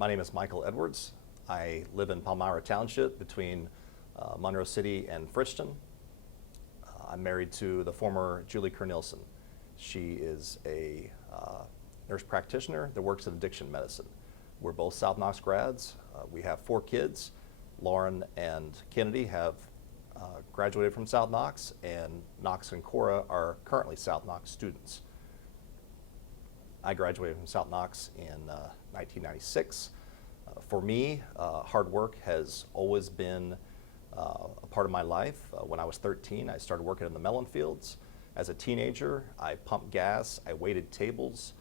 My name is Michael Edwards. I live in Palmyra Township between Monroe City and Friston. I'm married to the former Julie Kernilson. She is a nurse practitioner that works in addiction medicine. We're both South Knox grads. We have 4 kids. Lauren and Kennedy have graduated from South Knox, and Knox and Cora are currently South Knox students. I graduated from South Knox in 1996. For me, hard work has always been a part of my life. When I was 13, I started working in the melon fields. As a teenager, I pumped gas, I waited tables.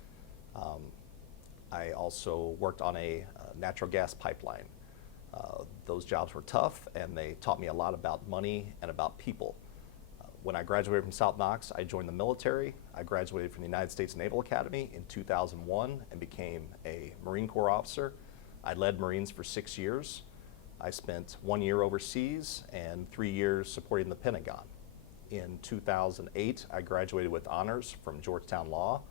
I also worked on a natural gas pipeline. Those jobs were tough, and they taught me a lot about money and about people. When I graduated from South Knox, I joined the military. I graduated from the United States Naval Academy in 2001 and became a Marine Corps officer. I led Marines for 6 years. I spent 1 year overseas and 3 years supporting the Pentagon. In 2008, I graduated with honors from Georgetown Law.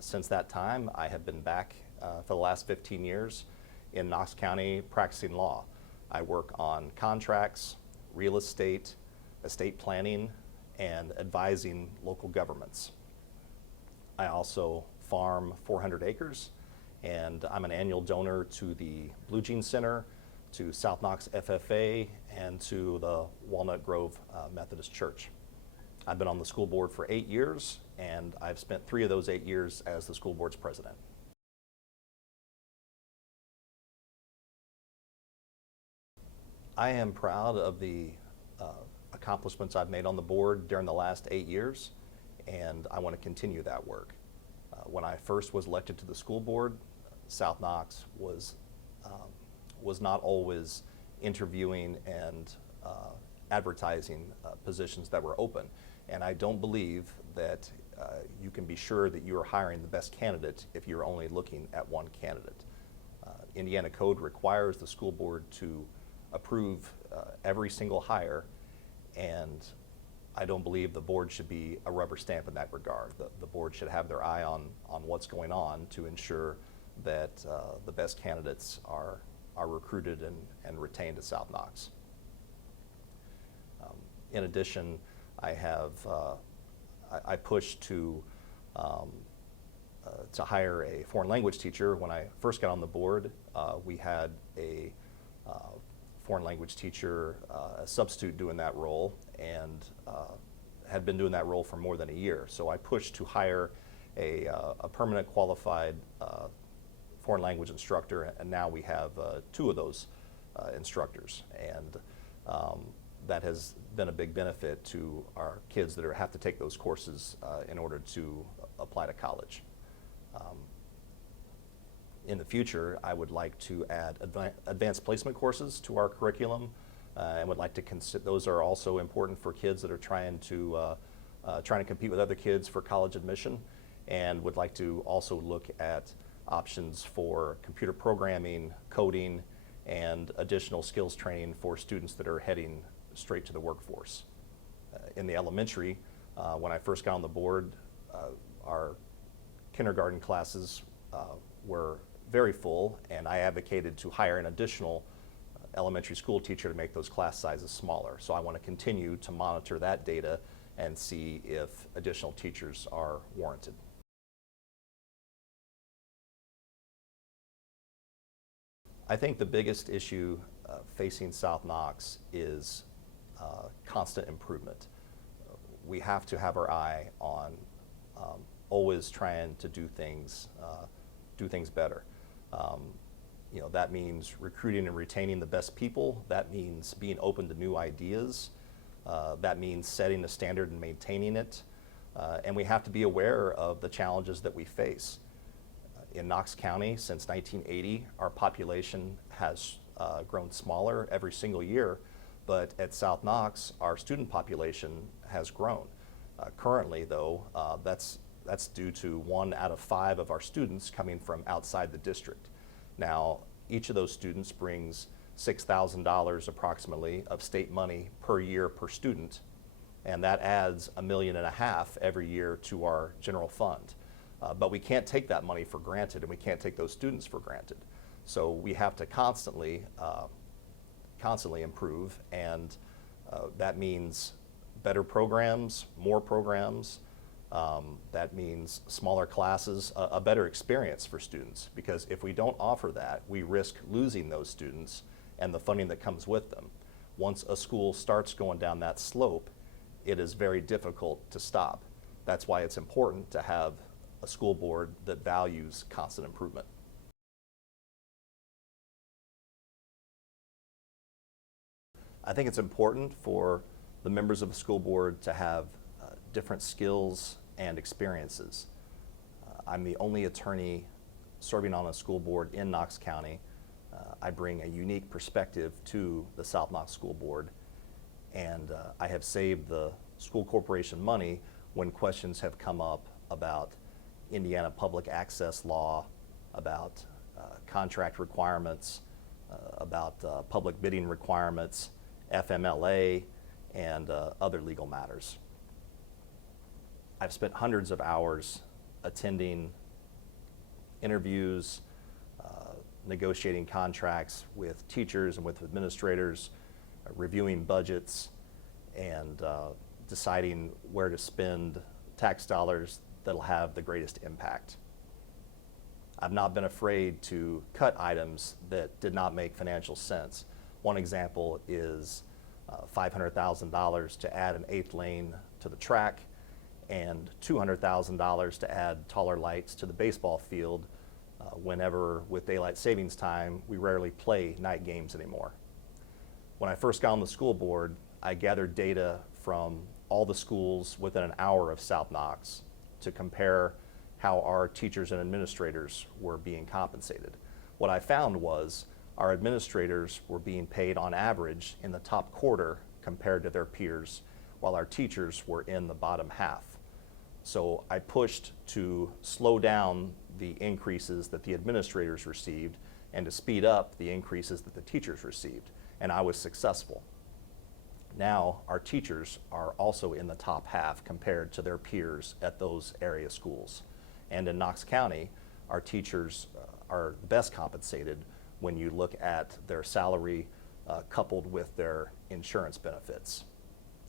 Since that time, I have been back for the last 15 years in Knox County practicing law. I work on contracts, real estate, estate planning, and advising local governments. I also farm 400 acres, and I'm an annual donor to the Blue Jean Center, to South Knox FFA, and to the Walnut Grove Methodist Church. I've been on the school board for 8 years, and I've spent 3 of those 8 years as the school board's president. I am proud of the accomplishments I've made on the board during the last 8 years, and I want to continue that work. When I first was elected to the school board, South Knox was not always interviewing and advertising positions that were open. And I don't believe that you can be sure that you are hiring the best candidate if you're only looking at one candidate. Indiana Code requires the school board to approve every single hire, and I don't believe the board should be a rubber stamp in that regard. The board should have their eye on what's going on to ensure that the best candidates are recruited and retained at South Knox. In addition, I pushed to hire a foreign language teacher. When I first got on the board, we had a foreign language teacher, a substitute doing that role, and had been doing that role for more than a year. So I pushed to hire a permanent qualified foreign language instructor, and now we have 2 of those instructors. And that has been a big benefit to our kids that have to take those courses in order to apply to college. In the future, I would like to add advanced placement courses to our curriculum, and would like to consider those are also important for kids that are trying to compete with other kids for college admission, and would like to also look at options for computer programming, coding, and additional skills training for students that are heading straight to the workforce. In the elementary, when I first got on the board, our kindergarten classes were very full, and I advocated to hire an additional elementary school teacher to make those class sizes smaller. So I want to continue to monitor that data and see if additional teachers are warranted. I think the biggest issue facing South Knox is constant improvement. We have to have our eye on always trying to do things better. That means recruiting and retaining the best people. That means being open to new ideas. That means setting the standard and maintaining it. And we have to be aware of the challenges that we face. In Knox County, since 1980, our population has grown smaller every single year, but at South Knox, our student population has grown. Currently, though, that's due to 1 out of 5 of our students coming from outside the district. Now, each of those students brings $6,000 approximately of state money per year per student, and that adds $1.5 million every year to our general fund. But we can't take that money for granted, and we can't take those students for granted. So we have to constantly improve, and that means better programs, more programs. That means smaller classes, a better experience for students, because if we don't offer that, we risk losing those students and the funding that comes with them. Once a school starts going down that slope, it is very difficult to stop. That's why it's important to have a school board that values constant improvement. I think it's important for the members of the school board to have different skills and experiences. I'm the only attorney serving on a school board in Knox County. I bring a unique perspective to the South Knox School Board, and I have saved the school corporation money when questions have come up about Indiana public access law, about contract requirements, about public bidding requirements, FMLA, and other legal matters. I've spent hundreds of hours attending interviews, negotiating contracts with teachers and with administrators, reviewing budgets, and deciding where to spend tax dollars that'll have the greatest impact. I've not been afraid to cut items that did not make financial sense. One example is $500,000 to add an 8th lane to the track and $200,000 to add taller lights to the baseball field whenever, with daylight savings time, we rarely play night games anymore. When I first got on the school board, I gathered data from all the schools within an hour of South Knox to compare how our teachers and administrators were being compensated. What I found was our administrators were being paid on average in the top quarter compared to their peers, while our teachers were in the bottom half. So I pushed to slow down the increases that the administrators received and to speed up the increases that the teachers received, and I was successful. Now our teachers are also in the top half compared to their peers at those area schools. And in Knox County, our teachers are best compensated when you look at their salary coupled with their insurance benefits.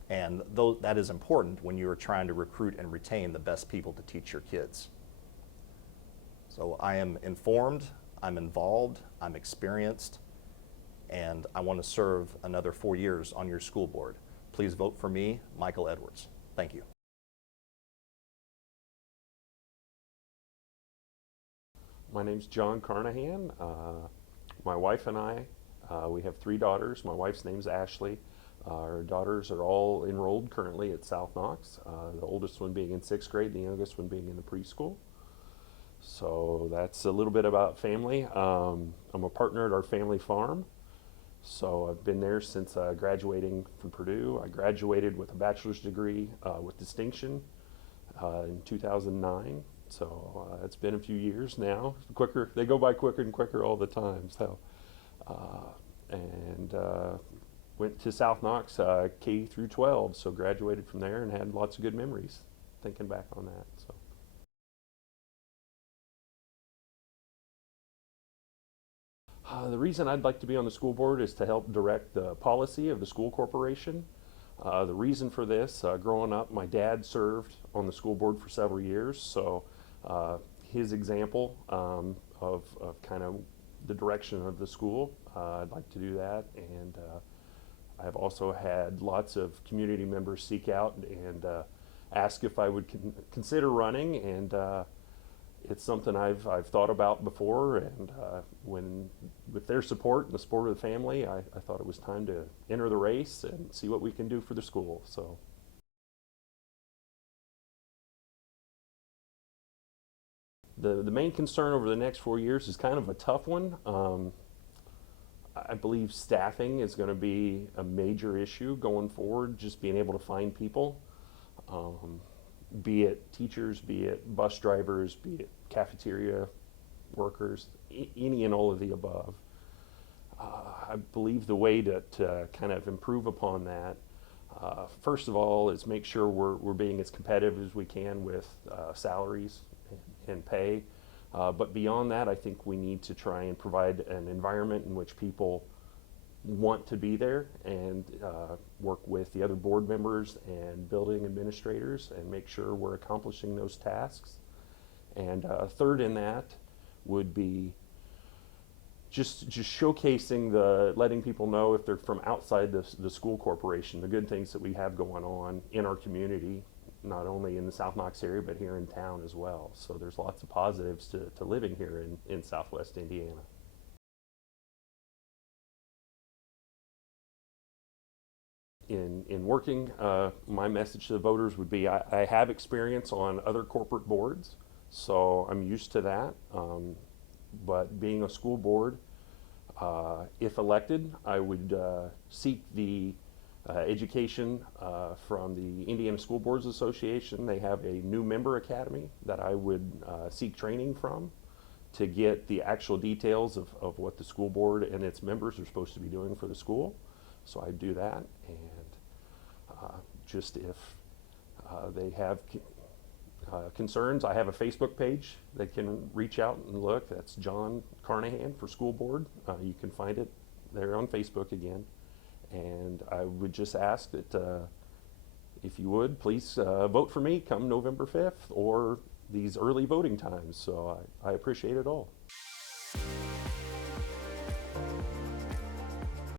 And that is important when you are trying to recruit and retain the best people to teach your kids. So I am informed, I'm involved, I'm experienced, and I want to serve another 4 years on your school board. Please vote for me, Michael Edwards. Thank you. My name's John Carnahan. My wife and I, we have 3 daughters. My wife's name's Ashley. Our daughters are all enrolled currently at South Knox, the oldest one being in 6th grade, the youngest one being in the preschool. So that's a little bit about family. I'm a partner at our family farm. So I've been there since graduating from Purdue. I graduated with a bachelor's degree with distinction in 2009. So it's been a few years now. Quicker, they go by quicker and quicker all the time. So, went to South Knox K through 12. So graduated from there and had lots of good memories thinking back on that. So. The reason I'd like to be on the school board is to help direct the policy of the school corporation. The reason for this, growing up, my dad served on the school board for several years, so his example of kind of the direction of the school, I'd like to do that. And I've also had lots of community members seek out and ask if I would consider running, and it's something I've thought about before, and with their support and the support of the family, I thought it was time to enter the race and see what we can do for the school. So. The main concern over the next 4 years is kind of a tough one. I believe staffing is going to be a major issue going forward, just being able to find people. Be it teachers, be it bus drivers, be it cafeteria workers, any and all of the above. I believe the way to kind of improve upon that, first of all, is make sure we're being as competitive as we can with salaries and pay. But beyond that, I think we need to try and provide an environment in which people want to be there and work with the other board members and building administrators and make sure we're accomplishing those tasks. And third in that would be just showcasing letting people know if they're from outside the school corporation, the good things that we have going on in our community, not only in the South Knox area, but here in town as well. So there's lots of positives to living here in Southwest Indiana. In working, my message to the voters would be I have experience on other corporate boards, so I'm used to that. But being a school board, if elected, I would seek the education from the Indiana School Boards Association. They have a new member academy that I would seek training from to get the actual details of what the school board and its members are supposed to be doing for the school. So I do that, and just if they have concerns, I have a Facebook page. They can reach out and look. That's John Carnahan for school board. You can find it there on Facebook again. And I would just ask that if you would, please vote for me come November 5th or these early voting times. So I appreciate it all.